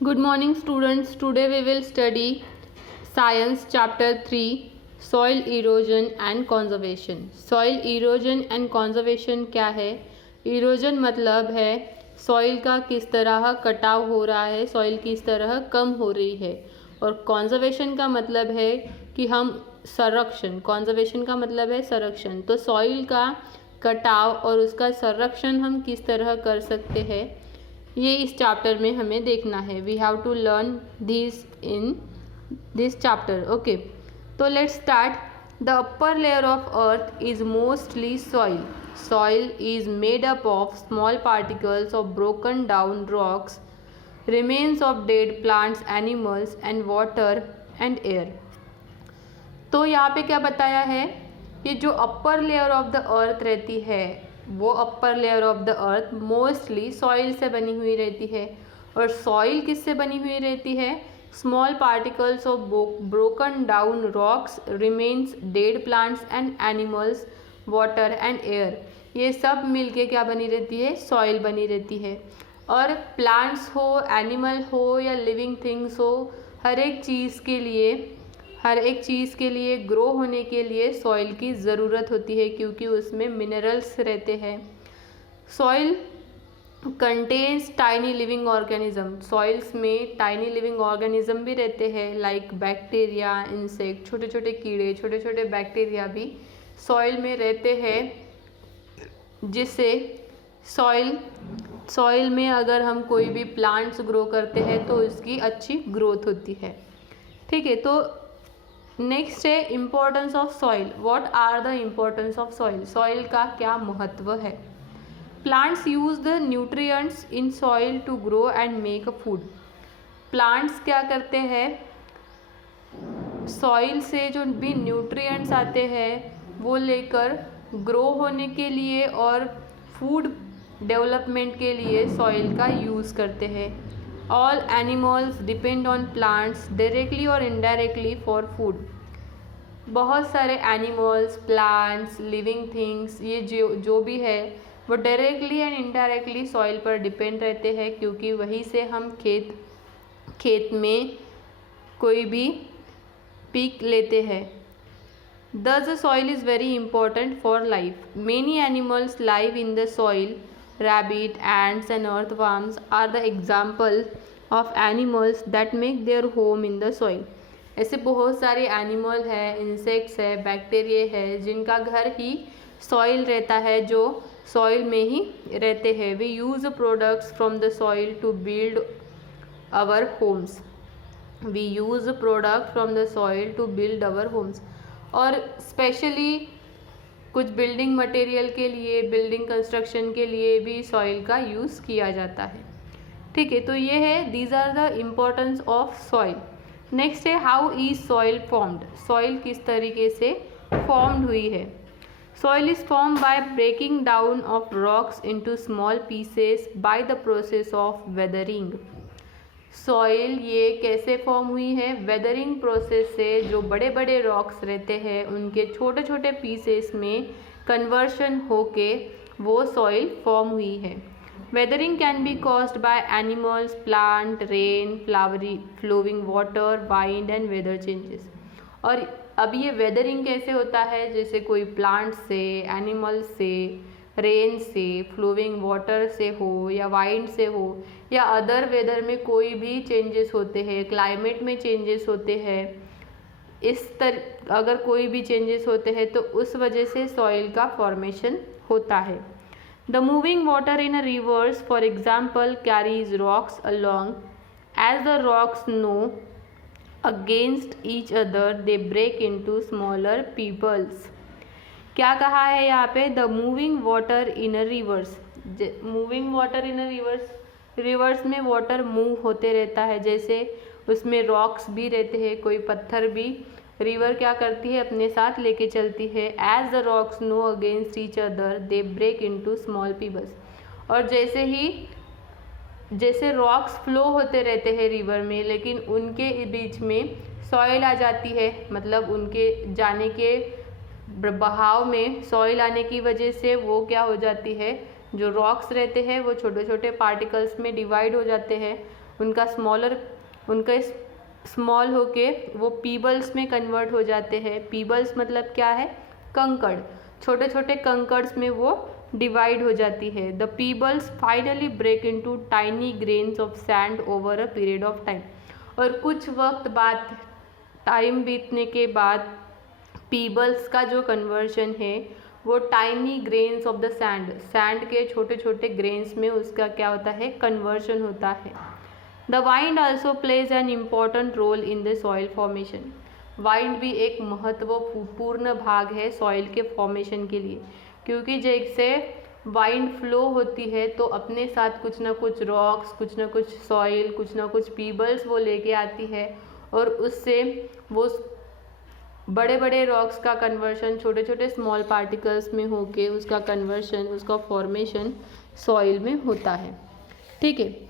Good morning students. Today we will study Science Chapter 3 Soil Erosion and Conservation. Soil Erosion and Conservation क्या है? Erosion मतलब है soil का किस तरह कटाव हो रहा है, सॉइल किस तरह कम हो रही है, और conservation का मतलब है कि हम conservation का मतलब है संरक्षण। तो सॉइल का कटाव और उसका संरक्षण हम किस तरह कर सकते हैं, ये इस चैप्टर में हमें देखना है। We have to learn this in this chapter. Okay, तो let's start. The upper layer of earth is mostly soil. Soil is made up of small particles of broken down rocks, remains of dead plants, animals and water and air. तो यहाँ पे क्या बताया है, ये जो अपर layer of the earth रहती है वो अपर layer of the earth mostly soil से बनी हुई रहती है। और सॉइल किससे बनी हुई रहती है? Small particles of broken down rocks, remains, dead plants and animals, water and air, ये सब मिलके क्या बनी रहती है? सॉइल बनी रहती है। और प्लांट्स हो, एनिमल हो या लिविंग थिंग्स हो, हर एक चीज़ के लिए ग्रो होने के लिए सॉइल की ज़रूरत होती है, क्योंकि उसमें मिनरल्स रहते हैं। Soil contains tiny living organism. Soils में टाइनी लिविंग ऑर्गेनिज्म भी रहते हैं, लाइक बैक्टीरिया, इंसेक्ट, छोटे छोटे कीड़े, छोटे छोटे बैक्टीरिया भी सॉइल में रहते हैं, जिससे सॉइल में अगर हम कोई भी प्लांट्स ग्रो करते हैं तो उसकी अच्छी ग्रोथ होती है। ठीक है, तो नेक्स्ट है importance of soil. What are the importance of soil? Soil का क्या महत्व है? Plants use the nutrients in soil to grow and make a food. Plants क्या करते हैं? सॉइल से जो भी न्यूट्रिएंट्स आते हैं वो लेकर ग्रो होने के लिए और फूड डेवलपमेंट के लिए सॉइल का यूज़ करते हैं. All animals depend on plants directly और इनडायरेक्टली फॉर फूड. बहुत सारे एनिमल्स, प्लांट्स, लिविंग थिंग्स, ये जो भी है वो डायरेक्टली एंड इनडायरेक्टली सॉइल पर डिपेंड रहते हैं, क्योंकि वहीं से हम खेत में कोई भी पीक लेते हैं. Thus the soil is very important for life. Many animals live in the soil. Rabbit, ants and earthworms are the example of animals that make their home in the soil. ऐसे बहुत सारे animal है, insects है, bacteria है, जिनका घर ही soil रहता है, जो सॉइल में ही रहते हैं. We use products from the soil to build our homes. We use product from the soil to build our homes. और स्पेशली कुछ बिल्डिंग मटेरियल के लिए, बिल्डिंग कंस्ट्रक्शन के लिए भी सॉइल का यूज़ किया जाता है. ठीक है, तो ये है, these are the importance of soil. Next है how is soil formed. Soil किस तरीके से फॉर्म्ड हुई है? Soil is form by breaking down of rocks into small pieces by the process of weathering. Soil ये कैसे फॉर्म हुई है? वेदरिंग प्रोसेस से. जो बड़े बड़े रॉक्स रहते हैं उनके छोटे छोटे पीसेस में कन्वर्शन होके वो सॉइल फॉर्म हुई है. Weathering can be caused by animals, plant, rain, flowing water, wind and weather changes. और अब ये वेदरिंग कैसे होता है? जैसे कोई प्लांट से, एनिमल से, रेन से, फ्लोइंग वाटर से हो या वाइंड से हो, या अदर वेदर में कोई भी चेंजेस होते हैं, क्लाइमेट में चेंजेस होते हैं, अगर कोई भी चेंजेस होते हैं तो उस वजह से सॉइल का फॉर्मेशन होता है. The moving water in a rivers for example carries rocks along. As the rocks knock against each other they break into smaller pebbles. क्या कहा है यहाँ पे? The moving water in a rivers. Moving water in a rivers में water move होते रहता है, जैसे उसमें रॉक्स भी रहते हैं, कोई पत्थर भी रिवर क्या करती है? अपने साथ लेके चलती है. As the rocks knock against each other they break into small pebbles. और जैसे रॉक्स फ्लो होते रहते हैं रिवर में, लेकिन उनके बीच में सॉइल आ जाती है, मतलब उनके जाने के बहाव में सॉइल आने की वजह से वो क्या हो जाती है? जो रॉक्स रहते हैं वो छोटे छोटे पार्टिकल्स में डिवाइड हो जाते हैं उनका स्मॉल होके वो पीबल्स में कन्वर्ट हो जाते हैं। पीबल्स मतलब क्या है? कंकड़। छोटे छोटे कंकर्स में वो डिवाइड हो जाती है। The pebbles finally break into tiny grains of sand over a period of time. और कुछ वक्त बाद, टाइम बीतने के बाद, पीबल्स का जो कन्वर्शन है वो tiny grains of the sand के छोटे छोटे ग्रेन्स में उसका क्या होता है? कन्वर्शन होता है। The wind also plays an important role in the soil formation. Wind भी एक महत्वपूर्ण भाग है सॉइल के फॉर्मेशन के लिए, क्योंकि जैसे वाइंड फ्लो होती है तो अपने साथ कुछ ना कुछ रॉक्स, कुछ ना कुछ सॉइल, कुछ ना कुछ पीबल्स वो लेके आती है, और उससे वो बड़े बड़े रॉक्स का कन्वर्शन छोटे छोटे स्मॉल पार्टिकल्स में होके उसका कन्वर्शन, उसका फॉर्मेशन सॉइल में होता है। ठीक है।